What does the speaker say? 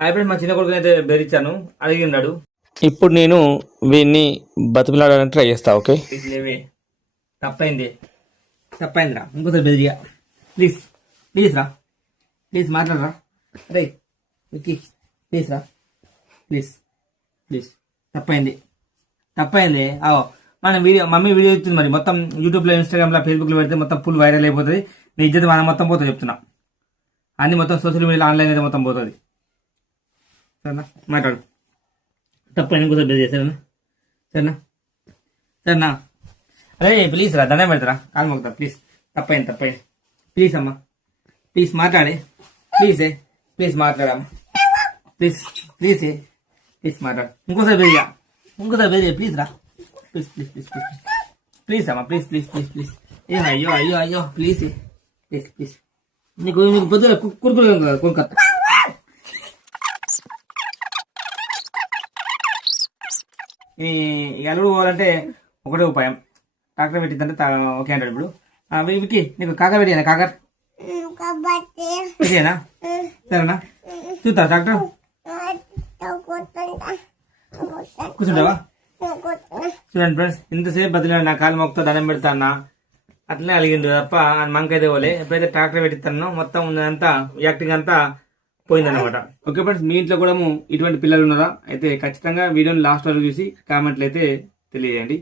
అయిపోయి మా చిన్న కొడుకుని అయితే బెదిరించాను. అడిగి ఉన్నాడు. ఇప్పుడు నేను వీడిని బతిమలాడడానికి ట్రై చేస్తా ఓకే? లేవే. తప్పైంది. తప్పైందిరా. ఇంకోసారి బెదిరియా ప్లీజ్. ప్లీజ్ రా. ప్లీజ్ మాట్లాడరా. రే విక్కీ. ప్లీజ్ రా. ప్లీజ్. ప్లీజ్. తప్పైంది. తప్పైంది. ఆవో. మన వీడియో మమ్మీ వీడియో ఇస్తుంది మరి. మొత్తం యూట్యూబ్లో ఇన్స్టాగ్రామ్లో ఫేస్బుక్లో పెడితే మొత్తం ఫుల్ వైరల్ అయిపోతుంది. నీ ఇజ్జత్ మనం మొత్తం పోతుంది చెప్తున్నా. అన్ని మొత్తం సోషల్ మీడియాలో ఆన్లైన్ అయితే మొత్తం పోతుంది. సరేనా? మాట్లాడు. తప్పైంది ఇంకోసారి బిజీ సరేనా సరేనా? సరేనా? అరే ప్లీజ్ రా దండం పెడతారా? కాలు మొక్కుతా ప్లీజ్ తప్పైంది తప్పైంది. ప్లీజ్ అమ్మా. ప్లీజ్ మాట్లాడి. ప్లీజ్ ఏ ప్లీజ్ మాట్లాడమ్మా. ప్లీజ్ ప్లీజ్ ఏ ప్లీజ్ మాట్లాడు. ఇంకోసారి బెదిరియా ఇంకోసారి బిజీ ప్లీజ్ రా. Please please please please please అమ్మా ప్లీజ్ ప్లీజ్ ప్లీజ్ ప్లీజ్ ఏ అయ్యో అయ్యో అయ్యో ప్లీజ్ ప్లీజ్ ప్లీజ్ నీకు నీకు పొద్దున కురుకులు కొనుక్కొత్తా ఈ ఈ అల్లుడు పోవాలంటే ఒకటే ఉపాయం. కాకర పెట్టిందంటే తా- ఓకే అంటాడు ఇప్పుడు. ఆ, నీకు కాకర పెట్టినా కాకర పెట్టినా సరేనా? చూస్తా డాక్టర్ కూర్చుంటావా? చూడండి ఫ్రెండ్స్ ఇంతసేపు బదిలీ నా కాలు మొక్కతో దండం పెడతానా? అట్లే అట్లనే అలిగిండు తప్ప మంకైతే పోలే. ఎప్పుడైతే ట్రాక్టర్ పెట్టిస్తానో మొత్తం ఉన్నదంతా యాక్టింగ్ అంతా పోయిందన్నమాట. ఓకే ఫ్రెండ్స్ మీ ఇంట్లో కూడా ఇటువంటి పిల్లలు ఉన్నారా అయితే ఖచ్చితంగా వీడియోని లాస్ట్ వరకు చూసి కామెంట్లు అయితే తెలియజేయండి.